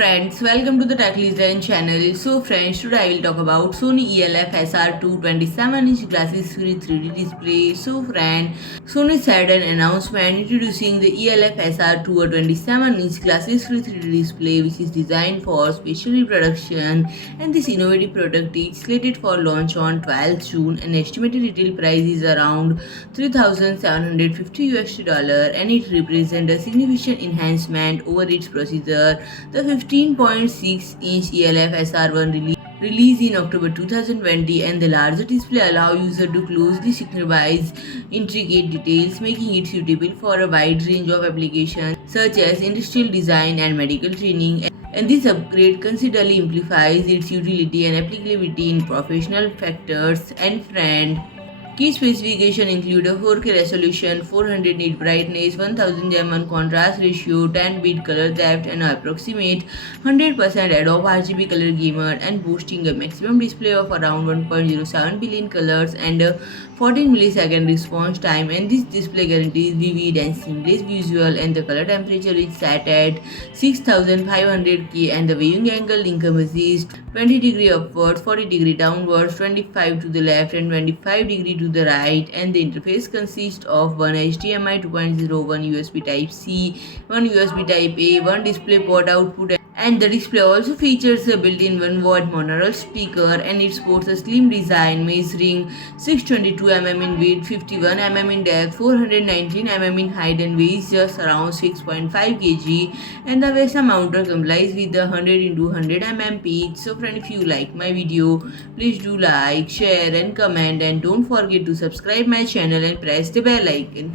friends, welcome to the Tech Design channel. So friends, today I will talk about Sony ELF-SR2 27-inch glasses with 3D display. So friend, Sony said an announcement introducing the ELF-SR2, a 27-inch glasses with 3D display which is designed for spatial reproduction, and this innovative product is slated for launch on 12th June and estimated retail price is around $3,750 USD, and it represents a significant enhancement over its processor. The 15.6-inch ELF-SR1 released in October 2020, and the larger display allows users to closely scrutinize intricate details, making it suitable for a wide range of applications such as industrial design and medical training. And this upgrade considerably amplifies its utility and applicability in professional factors. And friend, key specifications include a 4K resolution, 400 nit brightness, 1000 German contrast ratio, 10-bit color depth, and approximate 100% Adobe RGB color gamut, and boasting a maximum display of around 1.07 billion colors and a 14 millisecond response time. And this display guarantees vivid and seamless visual, and the color temperature is set at 6500 K, and the viewing angle encompasses 20° upwards, 40° downwards, 25 to the left, and 25° to the right. And the interface consists of one HDMI 2.0, one USB Type-C, one USB Type-A, one DisplayPort output, and the display also features a built-in 1-watt monaural speaker, and it sports a slim design measuring 622 mm in width, 51 mm in depth, 419 mm in height, and weighs just around 6.5 kg. And the VESA mounter complies with the 100x100 mm pitch. So friend, if you like my video, please do like, share and comment, and don't forget to subscribe my channel and press the bell icon.